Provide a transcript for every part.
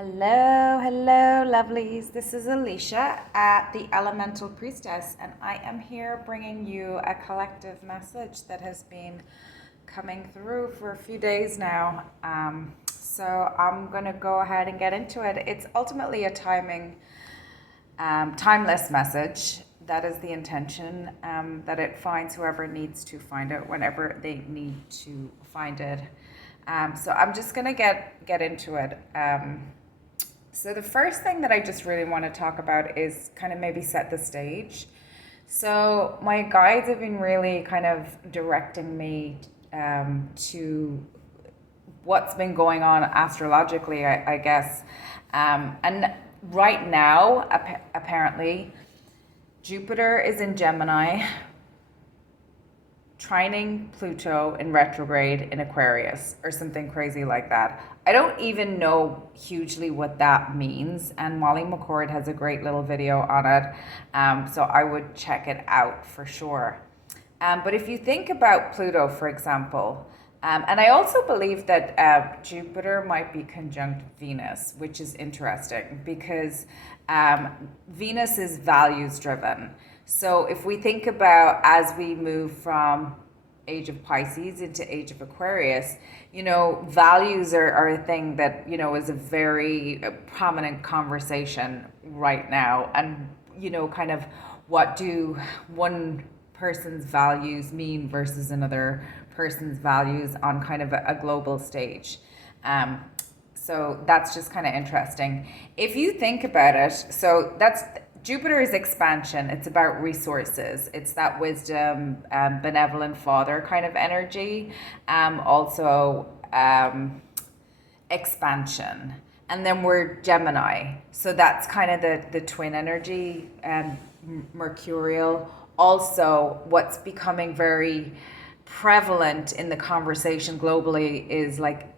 Hello, lovelies. This is Alicia at the Elemental Priestess, and I am here bringing you a collective message that has been coming through for a few days now. So I'm going to go ahead and get into it. It's ultimately a timeless message. That is the intention, that it finds whoever needs to find it whenever they need to find it. So I'm just going to get into it. So the first thing that I just really want to talk about is kind of maybe set the stage. So my guides have been really kind of directing me to what's been going on astrologically, I guess. And right now, apparently, Jupiter is in Gemini, trining Pluto in retrograde in Aquarius, or something crazy like that. I don't even know hugely what that means, and Molly McCord has a great little video on it, so I would check it out for sure. But if you think about Pluto, for example, and I also believe that Jupiter might be conjunct Venus, which is interesting because Venus is values driven. So if we think about as we move from age of Pisces into age of Aquarius, values are a thing that, is a very prominent conversation right now. And, kind of what do one person's values mean versus another person's values on kind of a global stage. So that's just kind of interesting. If you think about it, so Jupiter is expansion. It's about resources. It's that wisdom, benevolent father kind of energy. Also expansion. And then we're Gemini. So that's kind of the twin energy, mercurial. Also, what's becoming very prevalent in the conversation globally is like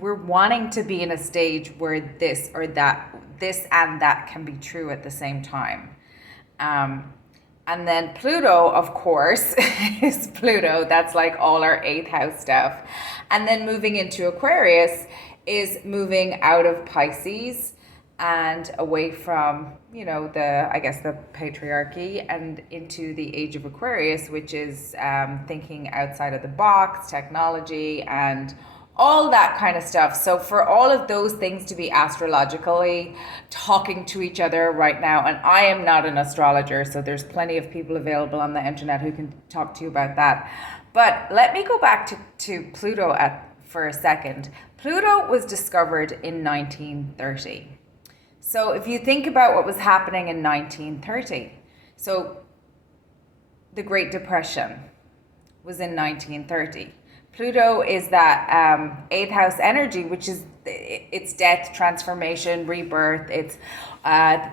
we're wanting to be in a stage where this and that can be true at the same time. And then Pluto, of course, is Pluto. That's like all our 8th house stuff. And then moving into Aquarius is moving out of Pisces and away from, the patriarchy and into the age of Aquarius, which is thinking outside of the box, technology, and all that kind of stuff. So for all of those things to be astrologically talking to each other right now, and I am not an astrologer, so there's plenty of people available on the internet who can talk to you about that. But let me go back to Pluto for a second. Pluto was discovered in 1930. So if you think about what was happening in 1930, so the Great Depression was in 1930. Pluto is that 8th house energy, which is it's death, transformation, rebirth. It's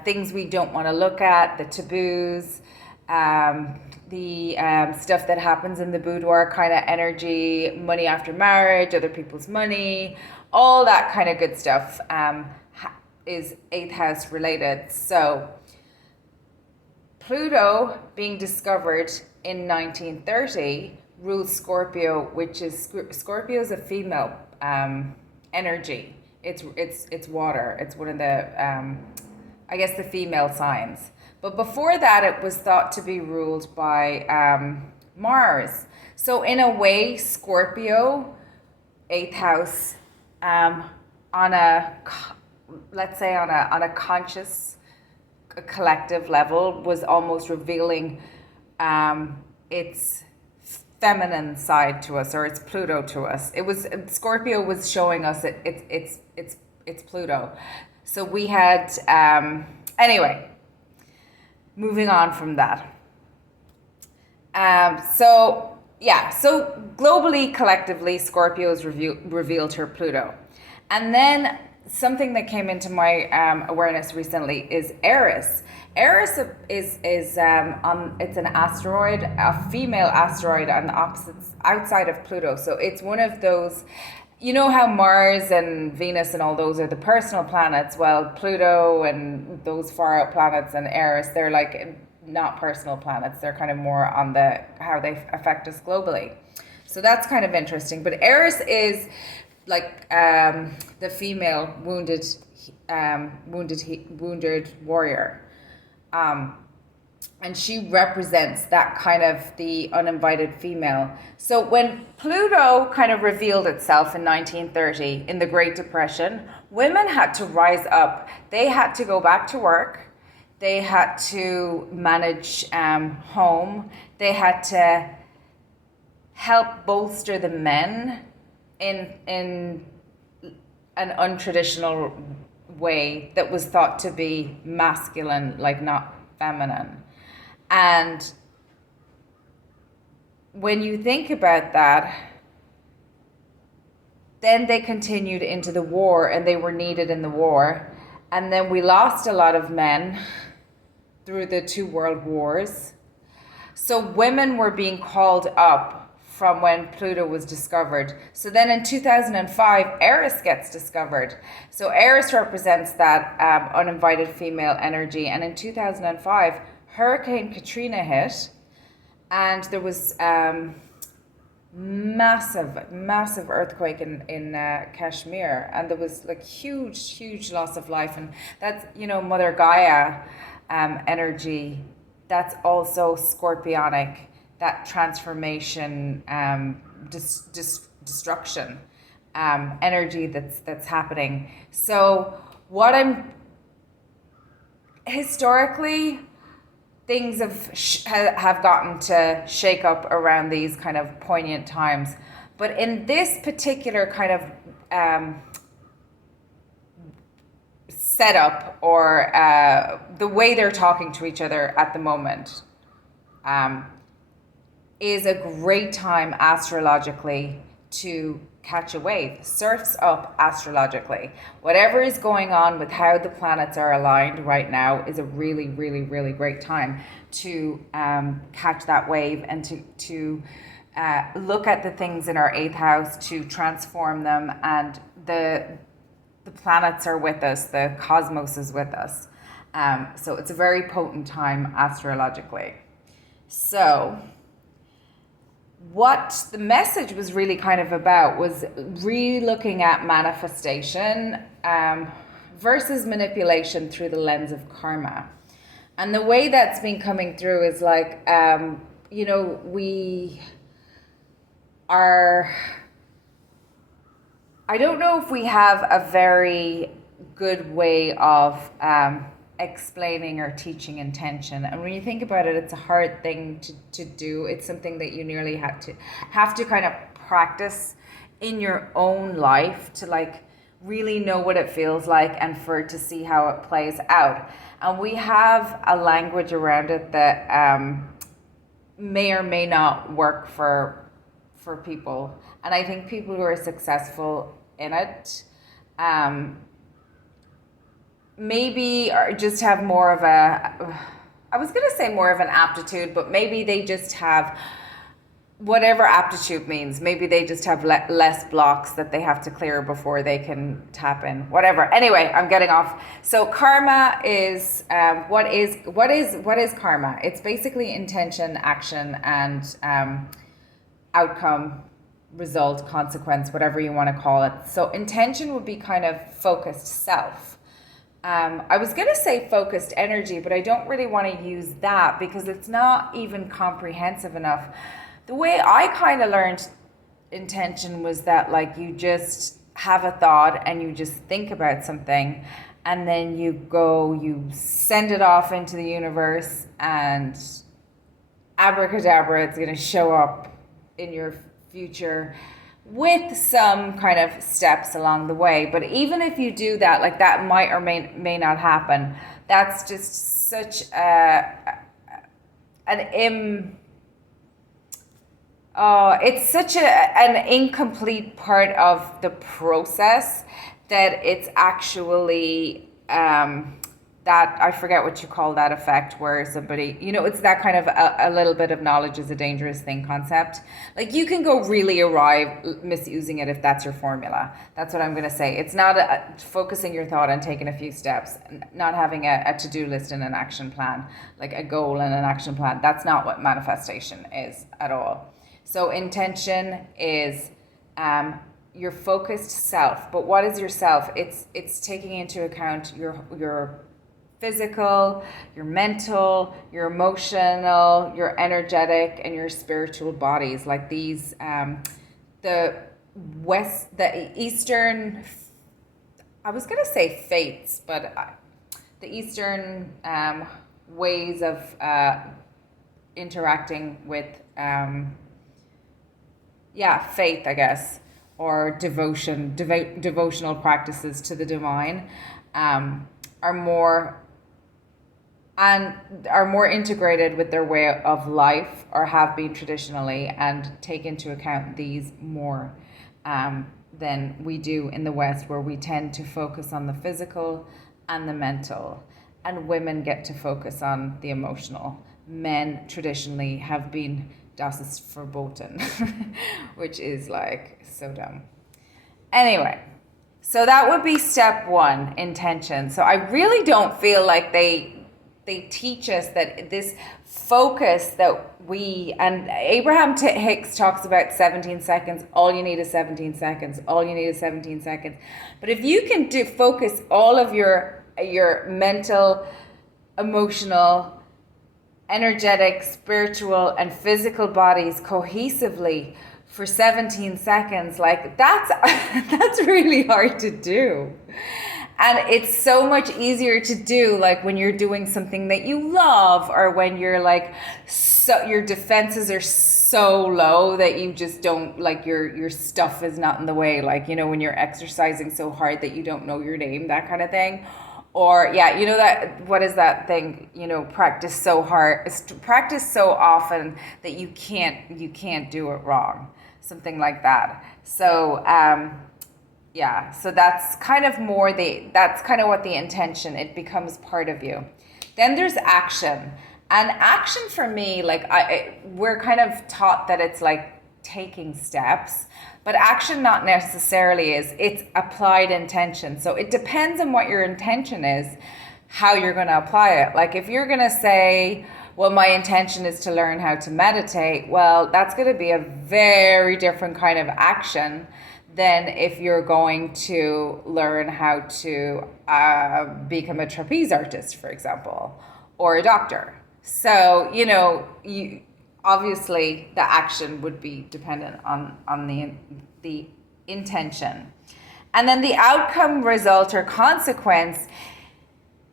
things we don't want to look at, the taboos, the stuff that happens in the boudoir kind of energy, money after marriage, other people's money, all that kind of good stuff is 8th house related. So Pluto being discovered in 1930 rules Scorpio, which is Scorpio is a female energy. It's water. It's one of the the female signs. But before that, it was thought to be ruled by Mars. So in a way, Scorpio, 8th house, on a conscious, collective level, was almost revealing its feminine side to us, or it's Pluto to us. It was Scorpio was showing us it's Pluto. So we had anyway. Moving on from that. So globally, collectively, Scorpio has revealed her Pluto, and then something that came into my awareness recently is Eris. Eris is it's an asteroid, a female asteroid on the opposites outside of Pluto. So it's one of those, how Mars and Venus and all those are the personal planets. Well, Pluto and those far out planets and Eris, they're like not personal planets. They're kind of more on how they affect us globally. So that's kind of interesting. But Eris is the female wounded warrior. And she represents that kind of the uninvited female. So when Pluto kind of revealed itself in 1930 in the Great Depression, women had to rise up. They had to go back to work. They had to manage home. They had to help bolster the men in an untraditional way that was thought to be masculine, like not feminine. And when you think about that, then they continued into the war and they were needed in the war. And then we lost a lot of men through the 2 world wars. So women were being called up from when Pluto was discovered. So then in 2005, Eris gets discovered. So Eris represents that uninvited female energy. And in 2005, Hurricane Katrina hit, and there was massive earthquake in Kashmir, and there was like huge loss of life. And that's, Mother Gaia energy. That's also scorpionic, that transformation, destruction energy that's happening. So what historically, things have gotten to shake up around these kind of poignant times. But in this particular kind of setup, or the way they're talking to each other at the moment, is a great time astrologically to catch a wave. Surfs up astrologically. Whatever is going on with how the planets are aligned right now is a really great time to catch that wave and to look at the things in our 8th house, to transform them. And the planets are with us, the cosmos is with us. So it's a very potent time astrologically. So what the message was really kind of about was re-looking at manifestation versus manipulation through the lens of karma. And the way that's been coming through is like, we are, I don't know if we have a very good way of explaining or teaching intention. And when you think about it, it's a hard thing to do. It's something that you nearly have to kind of practice in your own life to like really know what it feels like and for to see how it plays out. And we have a language around it that may or may not work for people. And I think people who are successful in it maybe just have more of I was going to say more of an aptitude, but maybe they just have whatever aptitude means. Maybe they just have less blocks that they have to clear before they can tap in, whatever. Anyway, I'm getting off. So karma is, what is karma? It's basically intention, action, and outcome, result, consequence, whatever you want to call it. So intention would be kind of focused self. I was going to say focused energy, but I don't really want to use that because it's not even comprehensive enough. The way I kind of learned intention was that like you just have a thought and you just think about something and then you send it off into the universe and abracadabra, it's going to show up in your future with some kind of steps along the way. But even if you do that, like that might or may not happen. That's just such it's such an incomplete part of the process that it's actually that, I forget what you call that effect where somebody, it's that kind of a little bit of knowledge is a dangerous thing concept. Like you can go really awry misusing it if that's your formula. That's what I'm going to say. It's not focusing your thought and taking a few steps, not having a to-do list and an action plan, like a goal and an action plan. That's not what manifestation is at all. So intention is your focused self. But what is your self? It's taking into account your physical, your mental, your emotional, your energetic, and your spiritual bodies. Like these, the Eastern, I was gonna say fates, but the Eastern ways of interacting with, faith, I guess, or devotional practices to the divine, are more integrated with their way of life, or have been traditionally, and take into account these more than we do in the West, where we tend to focus on the physical and the mental, and women get to focus on the emotional. Men traditionally have been Das ist verboten, which is like so dumb. Anyway, so that would be step one, intention. So I really don't feel like they teach us that this focus that we, and Abraham Hicks talks about 17 seconds, all you need is 17 seconds, all you need is 17 seconds. But if you can focus all of your mental, emotional, energetic, spiritual, and physical bodies cohesively for 17 seconds, like that's really hard to do. And it's so much easier to do like when you're doing something that you love, or when you're like, so your defenses are so low that you just don't, like your stuff is not in the way, like, you know, when you're exercising so hard that you don't know your name, that kind of thing. Or you know, that, what is that thing, you know, practice so often that you can't do it wrong, something like that. So so that's kind of what the intention, it becomes part of you. Then there's action. And action for me, like we're kind of taught that it's like taking steps, but action not necessarily is. It's applied intention. So it depends on what your intention is, how you're going to apply it. Like if you're going to say, well, my intention is to learn how to meditate, well, that's going to be a very different kind of action than if you're going to learn how to become a trapeze artist, for example, or a doctor. So, you know, obviously the action would be dependent on the intention. And then the outcome, result, or consequence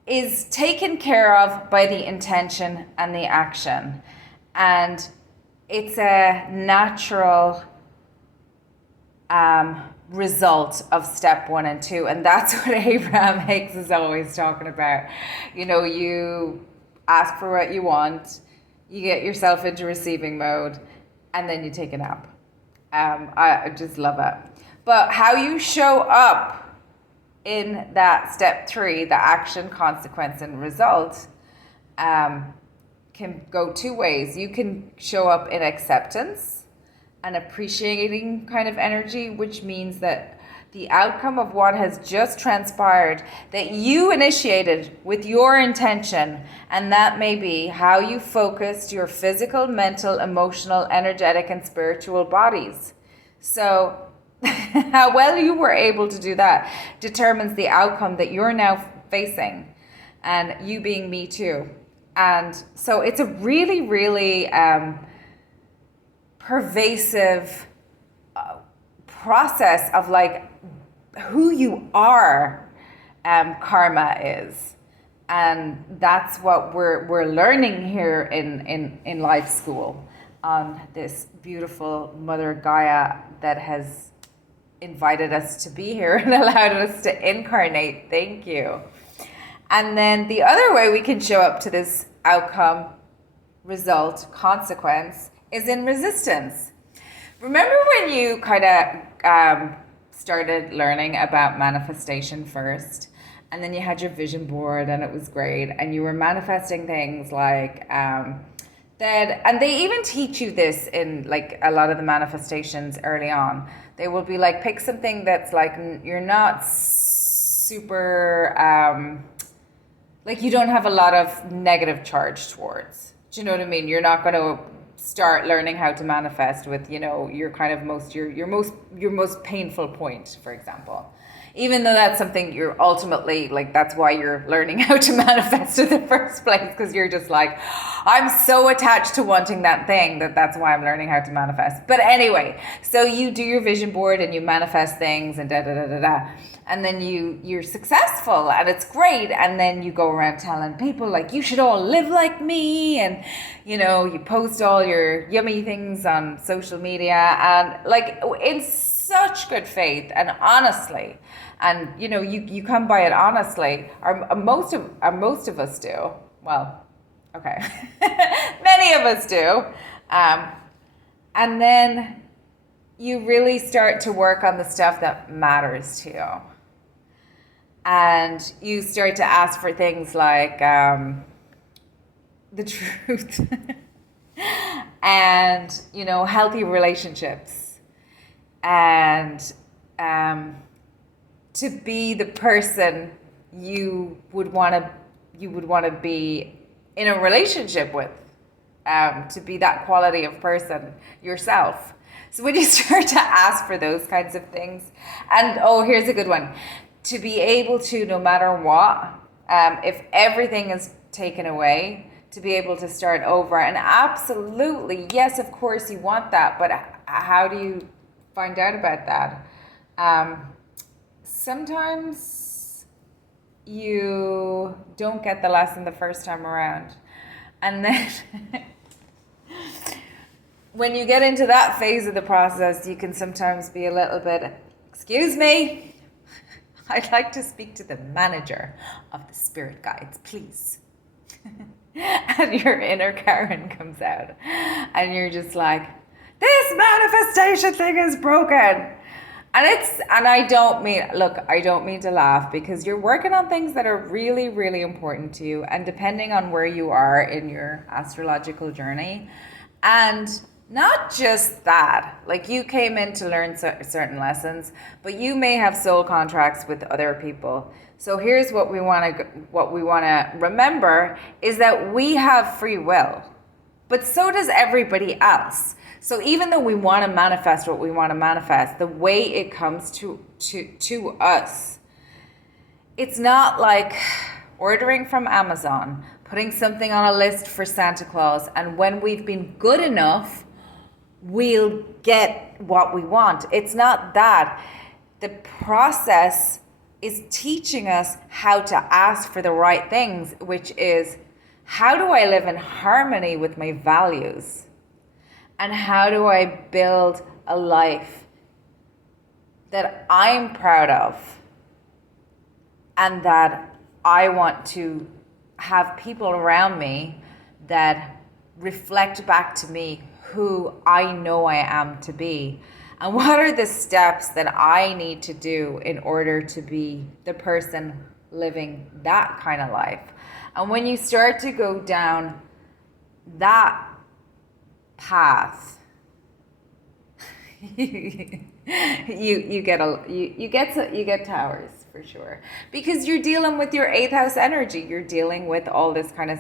is taken care of by the intention and the action. And it's a natural result of step 1 and 2. And that's what Abraham Hicks is always talking about. You know, you ask for what you want, you get yourself into receiving mode, and then you take a nap. I just love it. But how you show up in that step 3, the action, consequence, and result, can go 2 ways. You can show up in acceptance and appreciating kind of energy, which means that the outcome of what has just transpired, that you initiated with your intention, and that may be how you focused your physical, mental, emotional, energetic, and spiritual bodies. So how well you were able to do that determines the outcome that you're now facing, and you being me too. And so it's a really, really pervasive process of like who you are, karma is. And that's what we're learning here in life school on this beautiful Mother Gaia that has invited us to be here and allowed us to incarnate. Thank you. And then the other way we can show up to this outcome, result, consequence is in resistance. Remember when you kind of started learning about manifestation first, and then you had your vision board and it was great, and you were manifesting things like that, and they even teach you this in like a lot of the manifestations early on. They will be like, pick something that's like you're not super like you don't have a lot of negative charge towards. Do you know what I mean? You're not going to start learning how to manifest with, you know, your kind of your most painful point, for example. Even though that's something you're ultimately, like, that's why you're learning how to manifest in the first place, because you're just like, I'm so attached to wanting that thing that's why I'm learning how to manifest. But anyway, so you do your vision board and you manifest things and da-da-da-da-da. And then you're successful and it's great. And then you go around telling people, like, you should all live like me. And, you know, you post all your yummy things on social media and, like, in such good faith and honestly. And, you know, you come by it honestly, or most of us do. Well, okay. Many of us do. And then you really start to work on the stuff that matters to you. And you start to ask for things like the truth and, you know, healthy relationships and to be the person you would want to be in a relationship with, to be that quality of person yourself. So when you start to ask for those kinds of things, and here's a good one, to be able to, no matter what, if everything is taken away, to be able to start over. And absolutely, yes, of course you want that, but how do you find out about that? Sometimes you don't get the lesson the first time around. And then when you get into that phase of the process, you can sometimes be a little bit, excuse me, I'd like to speak to the manager of the spirit guides, please. And your inner Karen comes out and you're just like, this manifestation thing is broken. And I don't mean to laugh, because you're working on things that are really, really important to you. And depending on where you are in your astrological journey, and not just that, like, you came in to learn certain lessons, but you may have soul contracts with other people. So here's what we want to remember is that we have free will, but so does everybody else. So even though we want to manifest what we want to manifest, the way it comes to us, it's not like ordering from Amazon, putting something on a list for Santa Claus, and when we've been good enough, we'll get what we want. It's not that. The process is teaching us how to ask for the right things, which is, how do I live in harmony with my values? And how do I build a life that I'm proud of and that I want to have people around me that reflect back to me who I know I am to be? And what are the steps that I need to do in order to be the person living that kind of life? And when you start to go down that path, you get towers for sure, because you're dealing with your 8th house energy. You're dealing with all this kind of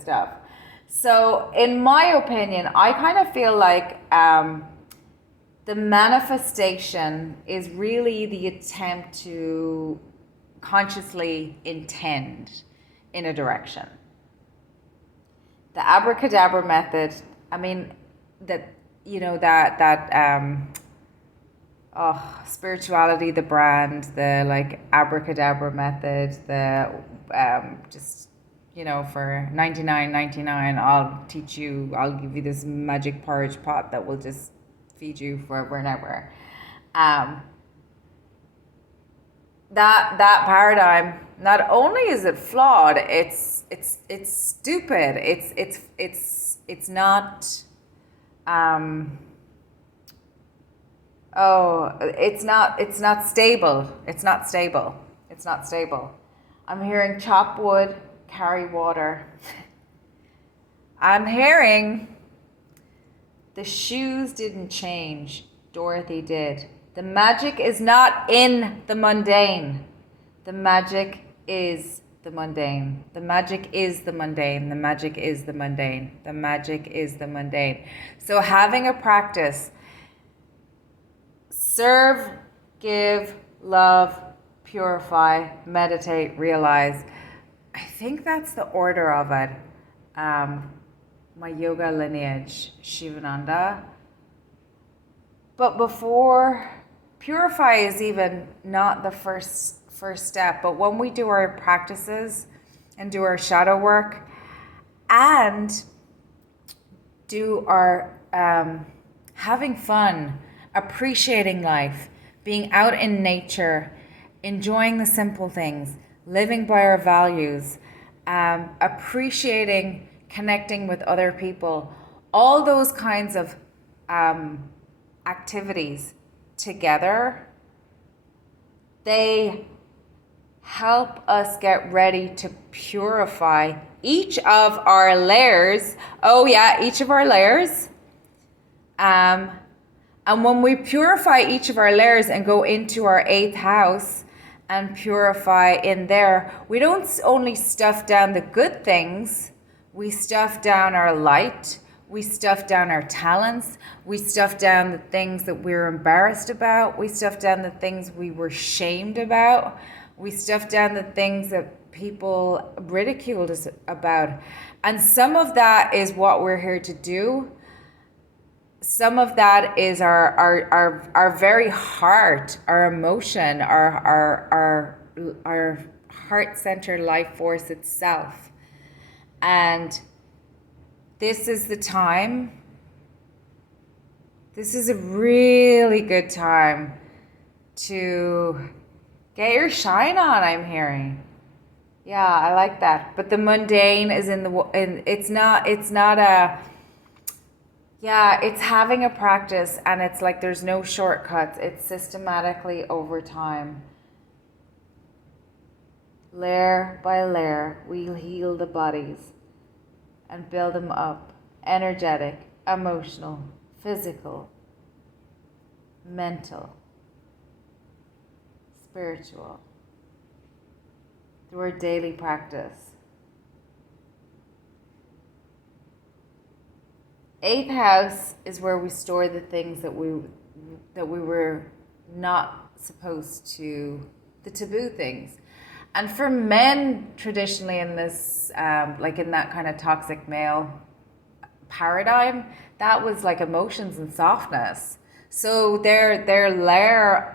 stuff. So in my opinion, I kind of feel like the manifestation is really the attempt to consciously intend in a direction. The abracadabra method, I mean, spirituality, the brand, the like abracadabra method, the just, you know, for $99.99, I'll give you this magic porridge pot that will just feed you forever and ever. That paradigm, not only is it flawed, it's stupid. It's not it's not stable. It's not stable. I'm hearing chop wood, carry water. I'm hearing the shoes didn't change, Dorothy did. The magic is not in the mundane. The magic is the the mundane. The magic is the mundane. The magic is the mundane. The magic is the mundane. So having a practice, serve, give, love, purify, meditate, realize. I think that's the order of it. My yoga lineage, Shivananda. But before, purify is even not the first step. But when we do our practices and do our shadow work and do our having fun, appreciating life, being out in nature, enjoying the simple things, living by our values, appreciating connecting with other people, all those kinds of activities together, they help us get ready to purify each of our layers. Oh yeah, each of our layers. And when we purify each of our layers and go into our 8th house and purify in there, we don't only stuff down the good things, we stuff down our light, we stuff down our talents, we stuff down the things that we're embarrassed about, we stuff down the things we were shamed about, we stuff down the things that people ridiculed us about. And some of that is what we're here to do. Some of that is our very heart, our emotion, our heart-centered life force itself. And this is the time. This is a really good time to get your shine on, I'm hearing. Yeah, I like that. But the mundane is it's having a practice, and it's like there's no shortcuts. It's systematically over time. Layer by layer, we'll heal the bodies and build them up. Energetic, emotional, physical, mental, spiritual. Through our daily practice. 8th house is where we store the things that we were not supposed to, the taboo things. And for men, traditionally in this, like in that kind of toxic male paradigm, that was like emotions and softness. So their layer,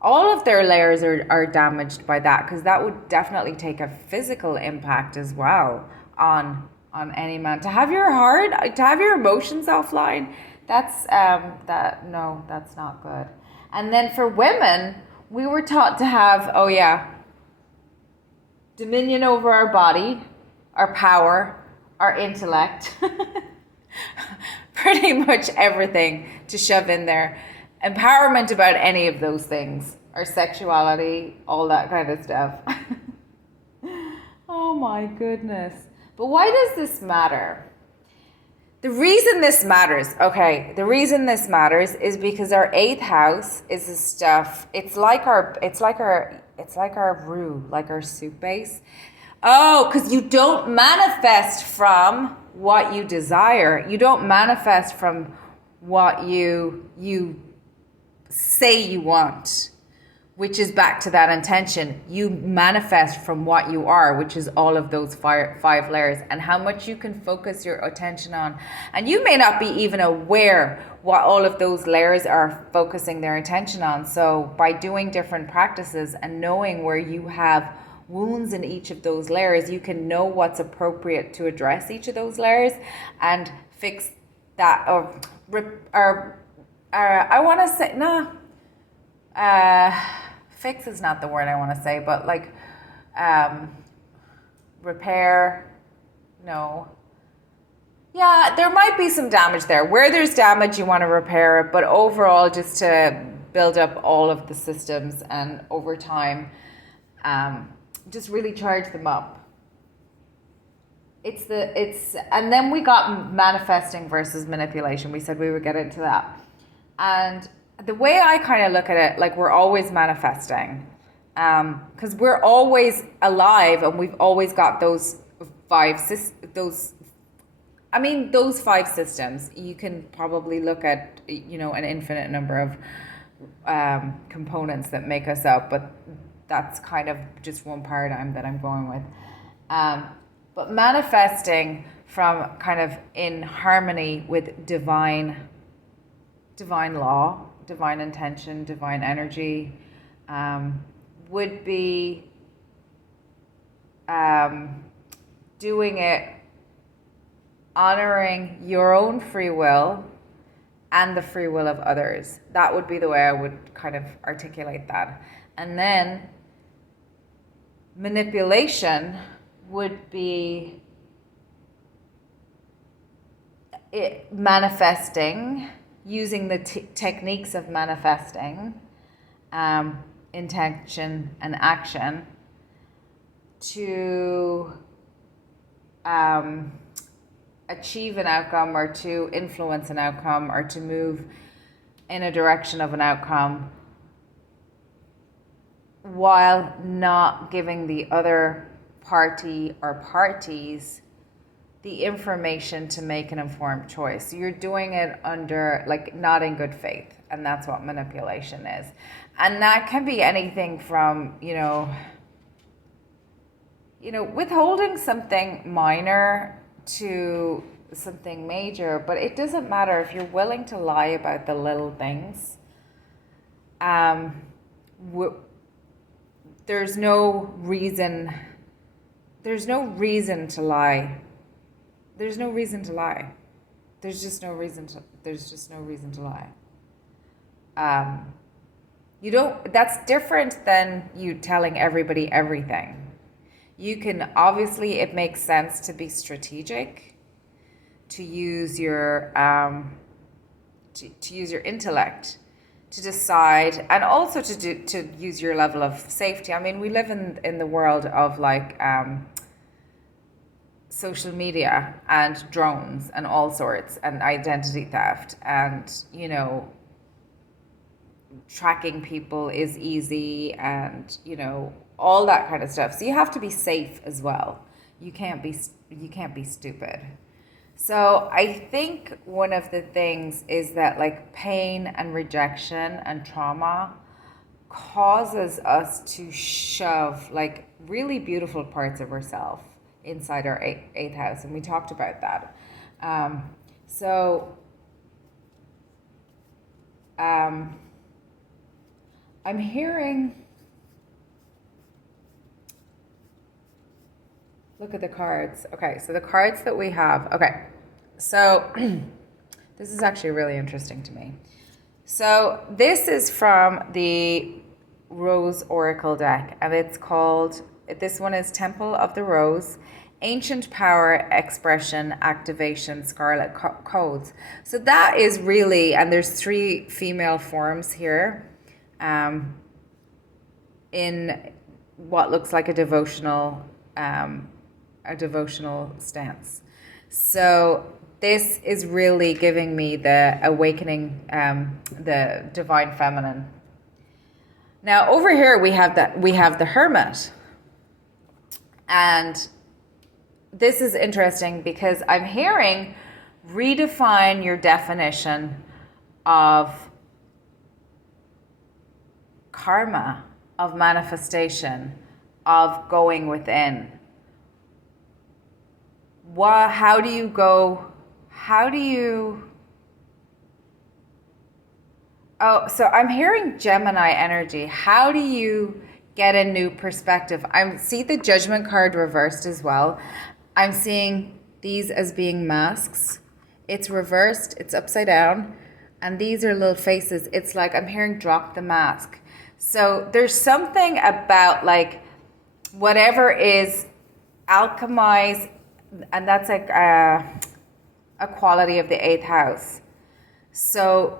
all of their layers are damaged by that, because that would definitely take a physical impact as well on any man. To have your emotions offline, that's not good. And then for women, we were taught to have, dominion over our body, our power, our intellect, pretty much everything to shove in there. Empowerment about any of those things, our sexuality, all that kind of stuff. Oh my goodness. But why does this matter? The reason this matters is because our 8th house is the stuff. It's like our roux, like our soup base. Oh, because you don't manifest from what you desire. You don't manifest from what you say you want, which is back to that intention. You manifest from what you are, which is all of those five layers, and how much you can focus your attention on. And you may not be even aware what all of those layers are focusing their attention on. So by doing different practices and knowing where you have wounds in each of those layers, you can know what's appropriate to address each of those layers and fix that, I want to say, fix is not the word I want to say, but like repair, no. Yeah, there might be some damage there. Where there's damage, you want to repair it, but overall, just to build up all of the systems and over time, just really charge them up. And then we got manifesting versus manipulation. We said we would get into that. And the way I kind of look at it, like we're always manifesting. Because we're always alive, and we've always got those five systems. You can probably look at, an infinite number of components that make us up, but that's kind of just one paradigm that I'm going with. But manifesting from kind of in harmony with divine law, divine intention, divine energy, would be doing it, honoring your own free will and the free will of others. That would be the way I would kind of articulate that. And then manipulation would be manifesting, using the techniques of manifesting, intention and action to achieve an outcome, or to influence an outcome, or to move in a direction of an outcome, while not giving the other party or parties the information to make an informed choice. You're doing it under, not in good faith, and that's what manipulation is. And that can be anything from, withholding something minor to something major, but it doesn't matter if you're willing to lie about the little things. There's no reason to lie. There's no reason to lie. There's just no reason to lie. That's different than you telling everybody everything. You can, obviously, it makes sense to be strategic, to use your to use your intellect to decide, and also to use your level of safety. I mean, we live in the world of social media and drones and all sorts, and identity theft, and tracking people is easy, and all that kind of stuff. So you have to be safe as well. You can't be stupid. So I think one of the things is that pain and rejection and trauma causes us to shove really beautiful parts of ourselves inside our eighth house, and we talked about that. I'm hearing, look at the cards. Okay, so the cards that we have. Okay, so this is actually really interesting to me. So this is from the Rose Oracle deck, and this one is Temple of the Rose, Ancient Power, Expression, Activation, Scarlet Codes. So that is really, and there's 3 female forms here, in what looks like a devotional stance. So this is really giving me the awakening, the divine feminine. Now over here we have the Hermit, and this is interesting because I'm hearing redefine your definition of karma, of manifestation, of going within. How do you so I'm hearing Gemini energy. How do you get a new perspective? I see the Judgment card reversed as well. I'm seeing these as being masks. It's reversed, it's upside down, and these are little faces. It's I'm hearing drop the mask. So there's something about whatever is alchemize, and that's a quality of the 8th house. So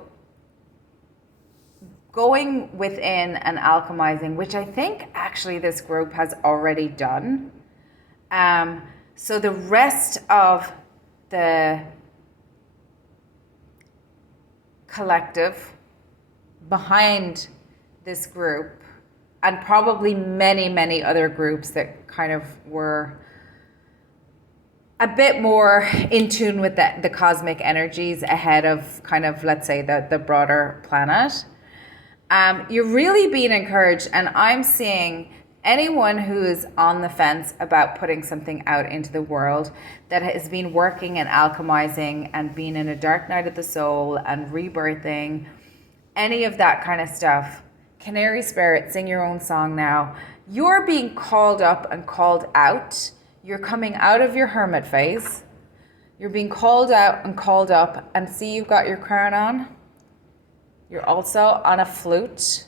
going within and alchemizing, which I think actually this group has already done. So the rest of the collective behind this group and probably many, many other groups that kind of were a bit more in tune with the cosmic energies ahead of kind of, let's say, the broader planet. You're really being encouraged, and I'm seeing anyone who is on the fence about putting something out into the world, that has been working and alchemizing and being in a dark night of the soul and rebirthing, any of that kind of stuff. Canary spirit, sing your own song now. You're being called up and called out. You're coming out of your hermit phase. You're being called out and called up. And see, you've got your crown on. You're also on a flute.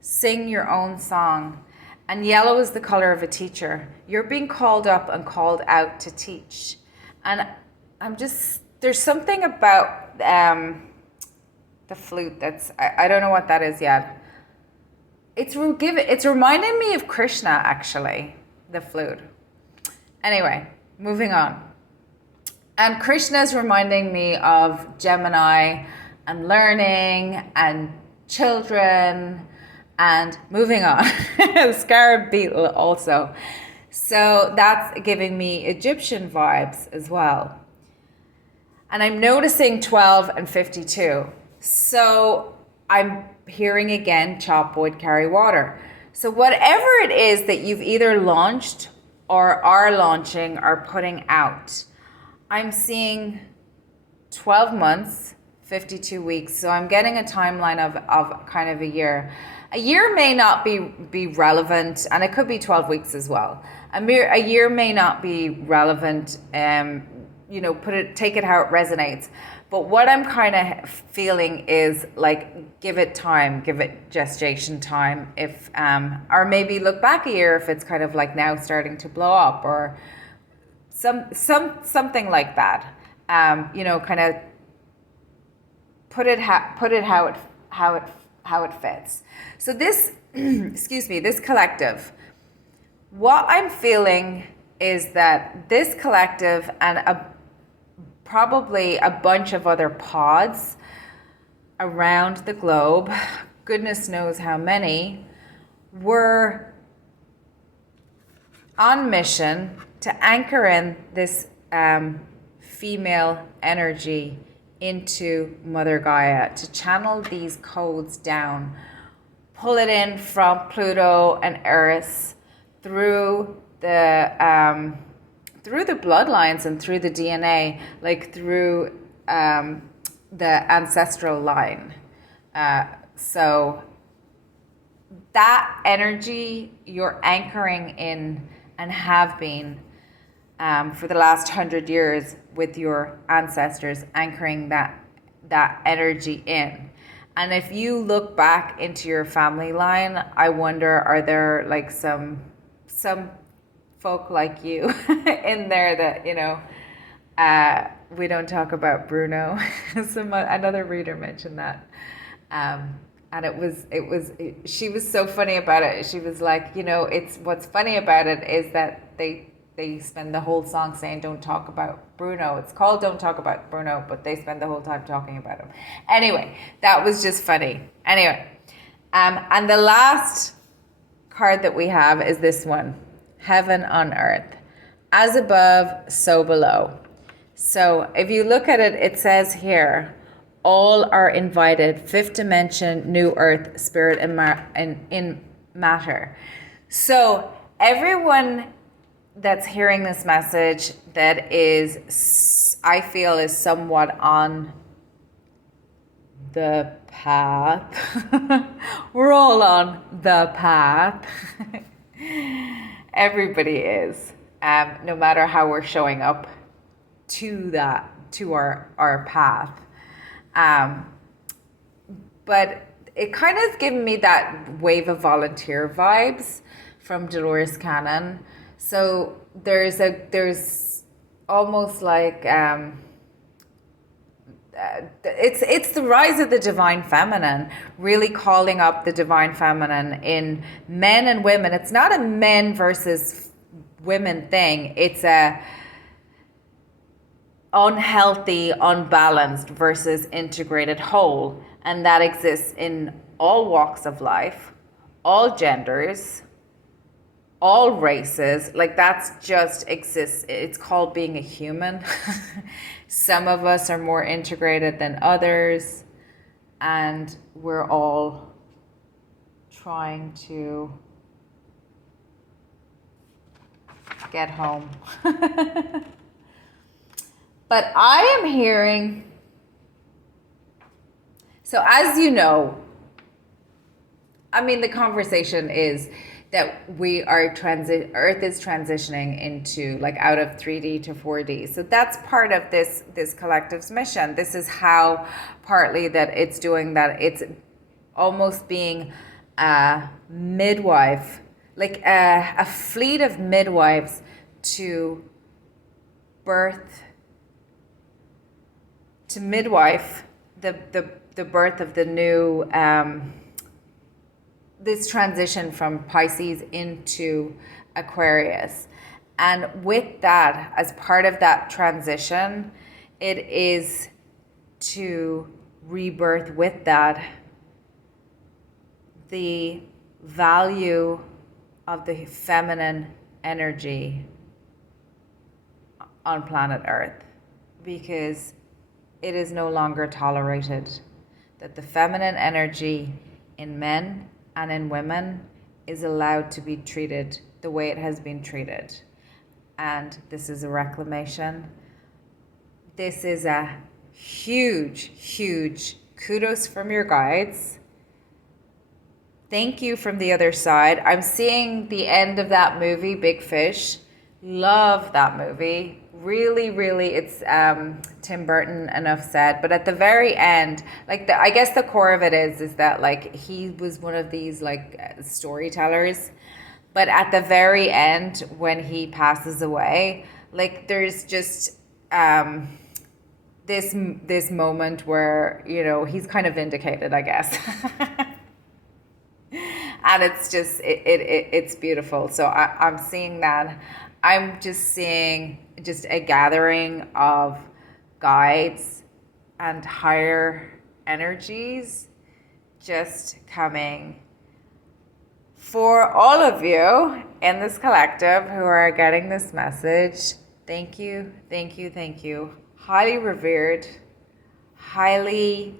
Sing your own song. And yellow is the color of a teacher. You're being called up and called out to teach. And there's something about the flute that's, I don't know what that is yet. It's reminding me of Krishna, actually, the flute. Anyway, moving on. And Krishna is reminding me of Gemini and learning and children and moving on. Scarab beetle also. So that's giving me Egyptian vibes as well. And I'm noticing 12 and 52. So I'm hearing again, chop wood, carry water. So whatever it is that you've either launched or are launching or putting out, I'm seeing 12 months, 52 weeks. So I'm getting a timeline of kind of a year. A year may not be relevant, and it could be 12 weeks as well. A year may not be relevant, take it how it resonates. But what I'm kind of feeling is like, give it time, give it gestation time. If or maybe look back a year if it's kind of like now starting to blow up, or something like that. Kind of put it how it fits. So this, this collective, what I'm feeling is that this collective and probably a bunch of other pods around the globe, goodness knows how many, were on mission to anchor in this female energy into Mother Gaia, to channel these codes down, pull it in from Pluto and Eris through the bloodlines and through the DNA, like through the ancestral line. So that energy you're anchoring in and have been for the last 100 years with your ancestors, anchoring that energy in. And if you look back into your family line, I wonder, are there like some folk like you in there that, we don't talk about Bruno. Another reader mentioned that. And she was so funny about it. She was like, what's funny about it is that they spend the whole song saying, don't talk about Bruno. It's called Don't Talk About Bruno, but they spend the whole time talking about him. Anyway, that was just funny. Anyway, and the last card that we have is this one, Heaven on Earth. As above, so below. So if you look at it, it says here, all are invited, fifth dimension, new earth, spirit, and in matter. So everyone that's hearing this message that is, I feel, is somewhat on the path. We're all on the path. Everybody is, no matter how we're showing up to our path. But it kind of given me that wave of volunteer vibes from Dolores Cannon. So there's almost like it's the rise of the divine feminine, really calling up the divine feminine in men and women. It's not a men versus women thing. It's a unhealthy, unbalanced versus integrated whole, and that exists in all walks of life, all genders, all races. Like, that's just exists. It's called being a human. Some of us are more integrated than others, and we're all trying to get home. But I am hearing, so as you know, I mean, the conversation is that we are Earth is transitioning into, like, out of 3D to 4D. So that's part of this collective's mission. This is how partly that it's doing that. It's almost being a midwife, like a fleet of midwives to birth, to midwife the birth of the new this transition from Pisces into Aquarius. And with that, as part of that transition, it is to rebirth with that the value of the feminine energy on planet Earth, because it is no longer tolerated that the feminine energy in men and in women is allowed to be treated the way it has been treated. And this is a reclamation. This is a huge, huge kudos from your guides. Thank you from the other side. I'm seeing the end of that movie, Big Fish. Love that movie. Really, really, it's Tim Burton, enough said. But at the very end, like, I guess the core of it is that, like, he was one of these, like, storytellers. But at the very end, when he passes away, like, there's just this moment where, you know, he's kind of vindicated, I guess. And it's just it's beautiful. So I'm seeing that. I'm just seeing just a gathering of guides and higher energies just coming for all of you in this collective who are getting this message. Thank you, thank you, thank you. Highly revered, highly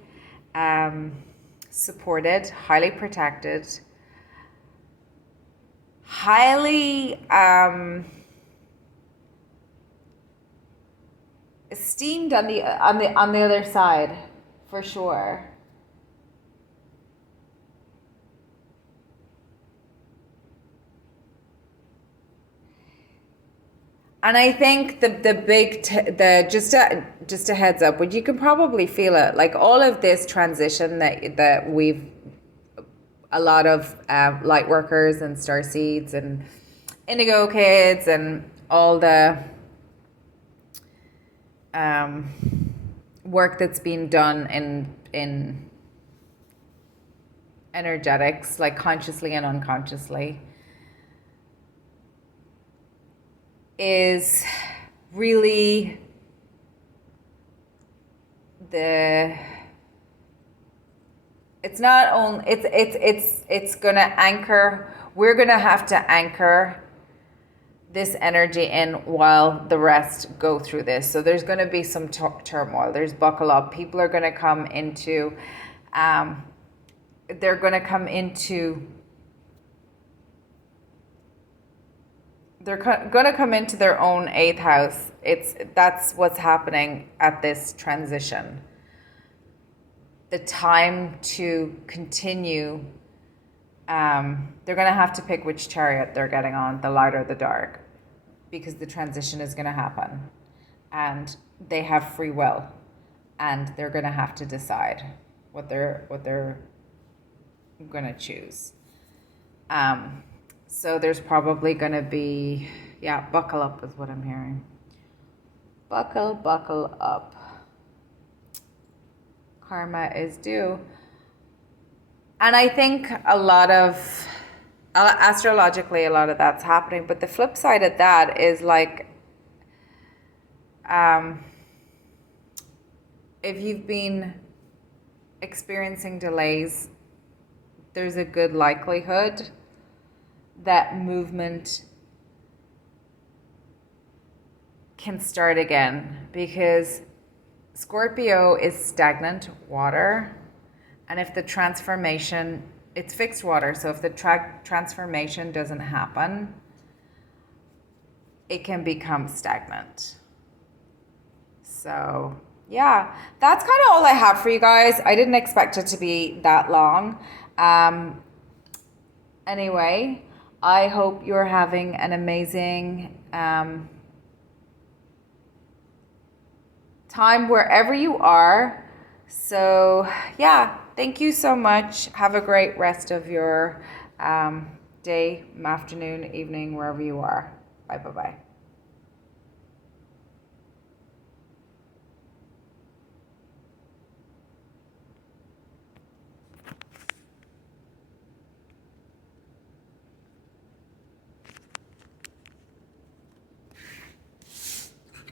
supported, highly protected, highly esteemed on the other side, for sure. And I think just a heads up, but you can probably feel it, like, all of this transition that we've, a lot of light workers and starseeds and indigo kids and all the work that's being done in energetics, like consciously and unconsciously, is really it's not only it's gonna anchor, we're gonna have to anchor this energy in while the rest go through this. So there's going to be some turmoil. There's buckle up. People are going to come into they're going to come into their own eighth house. That's what's happening at this transition. The time to continue, they're going to have to pick which chariot they're getting on, the light or the dark, because the transition is going to happen, and they have free will, and they're going to have to decide what they're going to choose. So there's probably going to be, buckle up is what I'm hearing. Buckle up. Karma is due. And I think a lot of, astrologically, a lot of that's happening. But the flip side of that is, like, if you've been experiencing delays, there's a good likelihood that movement can start again, because Scorpio is stagnant water, and if the transformation, it's fixed water, so if the transformation doesn't happen, it can become stagnant. So yeah, that's kind of all I have for you guys. I didn't expect it to be that long. Anyway, I hope you're having an amazing time wherever you are. So yeah, thank you so much. Have a great rest of your day, afternoon, evening, wherever you are. Bye.